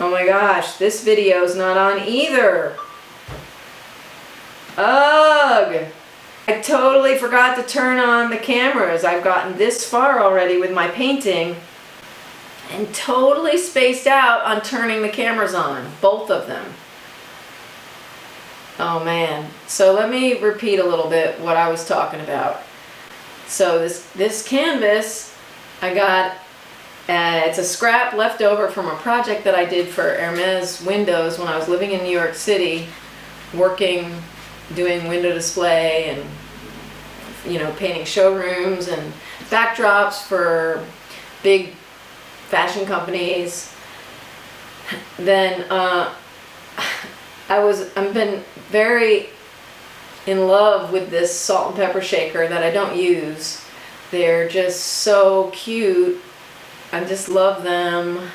Oh my gosh, this video's not on either. Ugh! I totally forgot to turn on the cameras. I've gotten this far already with my painting and totally spaced out on turning the cameras on, both of them. Oh man. So let me repeat a little bit what I was talking about. So this canvas I got, it's a scrap left over from a project that I did for Hermes windows when I was living in New York City, doing window display and, you know, painting showrooms and backdrops for big fashion companies. Then I've been very in love with this salt and pepper shaker that I don't use. They're just so cute. I just love them.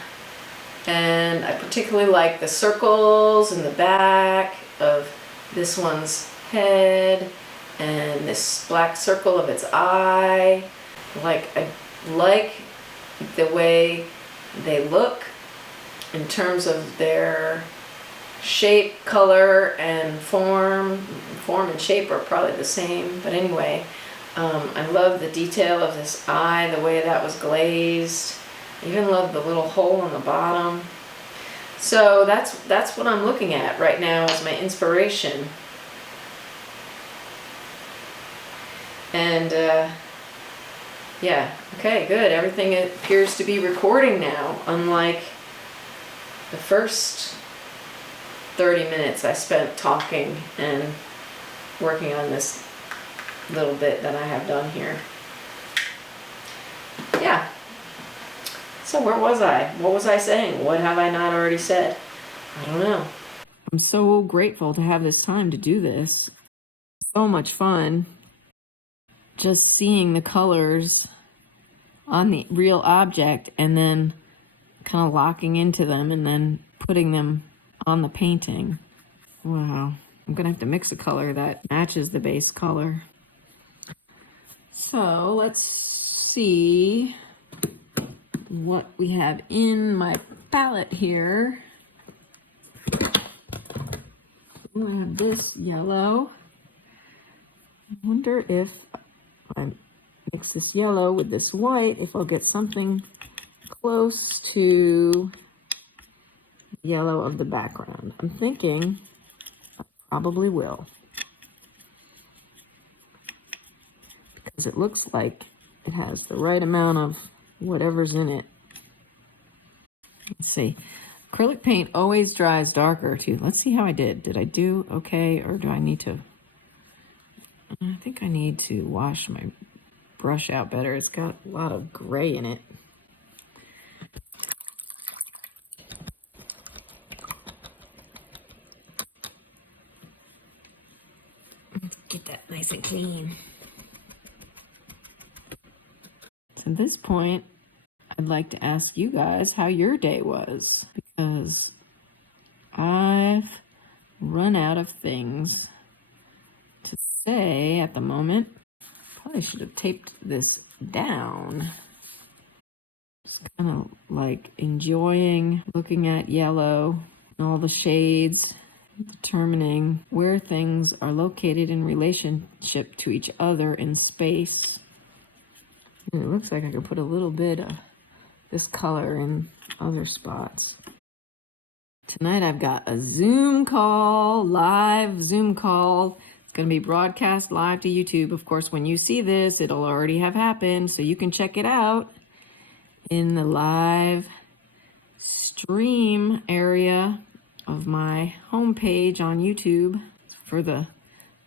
And I particularly like the circles in the back of this one's head and this black circle of its eye. I like the way they look in terms of their shape, color, and form. Form and shape are probably the same, but anyway, I love the detail of this eye, the way that was glazed. I even love the little hole in the bottom. So that's what I'm looking at right now as my inspiration. And yeah, okay, good. Everything appears to be recording now, unlike the first 30 minutes I spent talking and working on this little bit that I have done here. Yeah. So where was I? What was I saying? What have I not already said? I don't know. I'm so grateful to have this time to do this. So much fun. Just seeing the colors on the real object and then kind of locking into them and then putting them on the painting. Wow. I'm gonna have to mix a color that matches the base color. So let's see what we have in my palette here. I have this yellow. I wonder if I mix this yellow with this white, if I'll get something close to the yellow of the background. I'm thinking I probably will, because it looks like it has the right amount of whatever's in it. Let's see. Acrylic paint always dries darker too. Let's see how I did. Did I do okay, or do I need to? I think I need to wash my brush out better. It's got a lot of gray in it. Let's get that nice and clean. So at this point, I'd like to ask you guys how your day was, because I've run out of things to say at the moment. Probably should have taped this down. Just kind of like enjoying looking at yellow and all the shades, determining where things are located in relationship to each other in space. And it looks like I could put a little bit of this color in other spots. Tonight I've got a Zoom call, live Zoom call. It's going to be broadcast live to YouTube. Of course, when you see this, it'll already have happened, so you can check it out in the live stream area of my homepage on YouTube for the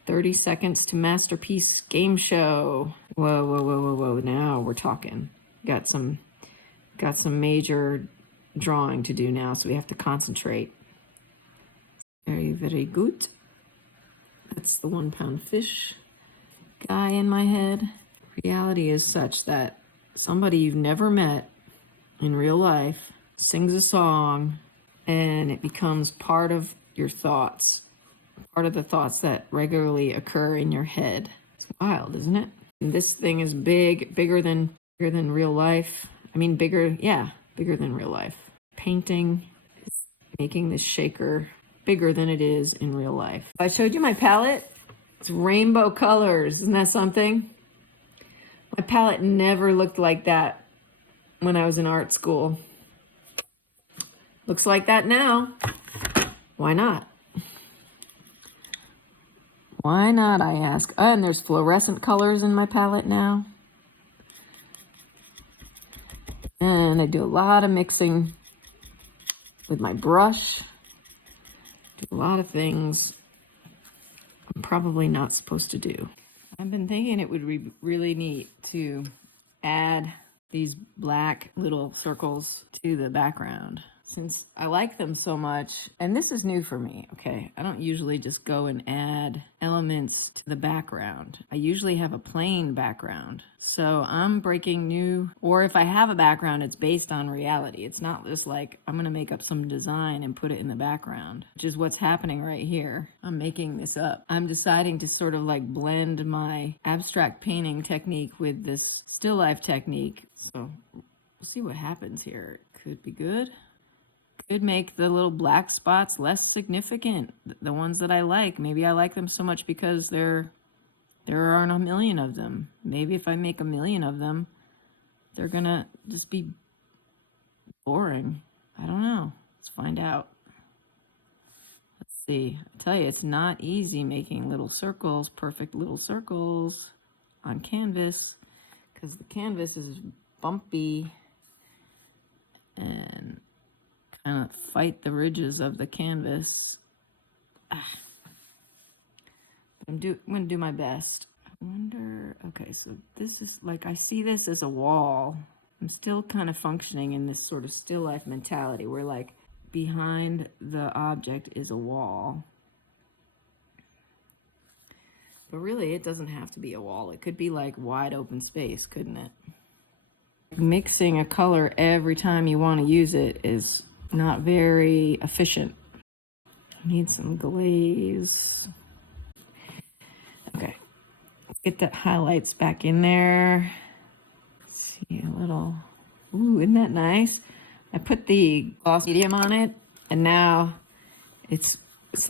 30 Seconds to Masterpiece game show. Whoa, whoa, whoa, whoa, whoa. Now we're talking. Got some major drawing to do now, so we have to concentrate. Very, very good. That's the 1 pound fish guy in my head. Reality is such that somebody you've never met in real life sings a song and it becomes part of your thoughts, part of the thoughts that regularly occur in your head. It's wild, isn't it? And this thing is bigger than real life. I mean, bigger than real life. Painting is making this shaker bigger than it is in real life. I showed you my palette. It's rainbow colors. Isn't that something? My palette never looked like that when I was in art school. Looks like that now. Why not? Why not, I ask. Oh, and there's fluorescent colors in my palette now. And I do a lot of mixing with my brush. Do a lot of things I'm probably not supposed to do. I've been thinking it would be really neat to add these black little circles to the background, since I like them so much. And this is new for me, okay? I don't usually just go and add elements to the background. I usually have a plain background. So I'm breaking new, or if I have a background, it's based on reality. It's not just like I'm gonna make up some design and put it in the background, which is what's happening right here. I'm making this up. I'm deciding to sort of like blend my abstract painting technique with this still life technique. So we'll see what happens here. Could be good. Could make the little black spots less significant. The ones that I like, maybe I like them so much because there aren't a million of them. Maybe if I make a million of them, they're gonna just be boring. I don't know. Let's find out. Let's see. I tell you, it's not easy making little circles, perfect little circles on canvas, because the canvas is bumpy and kind of fight the ridges of the canvas. I'm gonna do my best. I wonder, okay, so this is like, I see this as a wall. I'm still kind of functioning in this sort of still life mentality where like behind the object is a wall. But really it doesn't have to be a wall. It could be like wide open space, couldn't it? Mixing a color every time you want to use it is not very efficient. I need some glaze. Okay, let's get the highlights back in there. Let's see a little, ooh, isn't that nice? I put the gloss medium on it, and now it's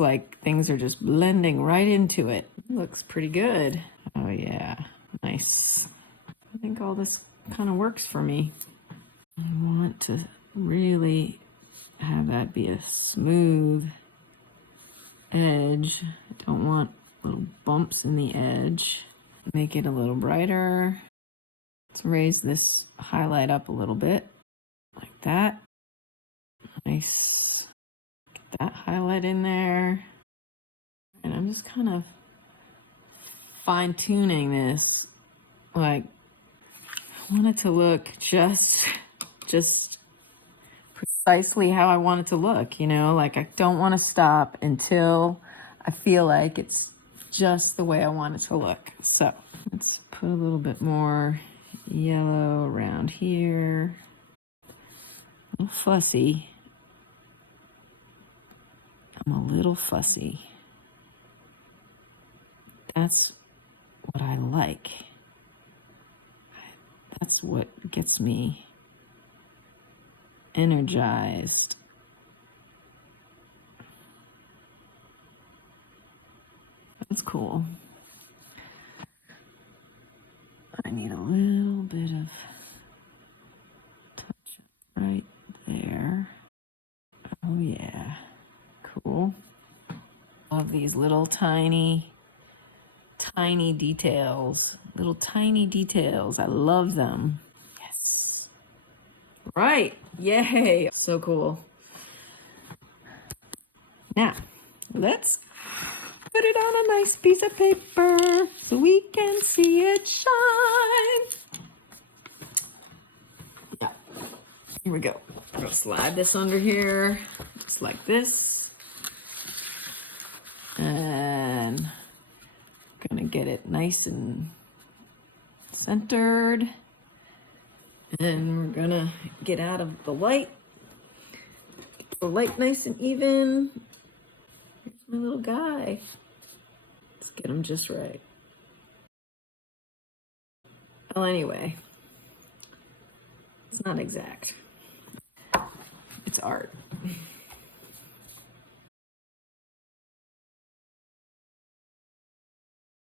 like things are just blending right into it. Looks pretty good. Oh yeah, nice. I think all this kind of works for me. I want to really have that be a smooth edge. I don't want little bumps in the edge. Make it a little brighter. Let's raise this highlight up a little bit, like that. Nice. Get that highlight in there. And I'm just kind of fine-tuning this. Like, I want it to look just precisely how I want it to look, you know? Like, I don't want to stop until I feel like it's just the way I want it to look. So let's put a little bit more yellow around here. A little fussy. I'm a little fussy. That's what I like. That's what gets me energized. That's cool. I need a little bit of touch right there. Oh yeah, cool. Love these little tiny details. Little tiny details. I love them. Yes. Right. Yay. So cool. Now, let's put it on a nice piece of paper so we can see it shine. Yeah. Here we go. I'm gonna slide this under here, just like this. And gonna get it nice and centered. And we're gonna get out of the light. Get the light nice and even. Here's my little guy. Let's get him just right. Well, anyway, it's not exact. It's art.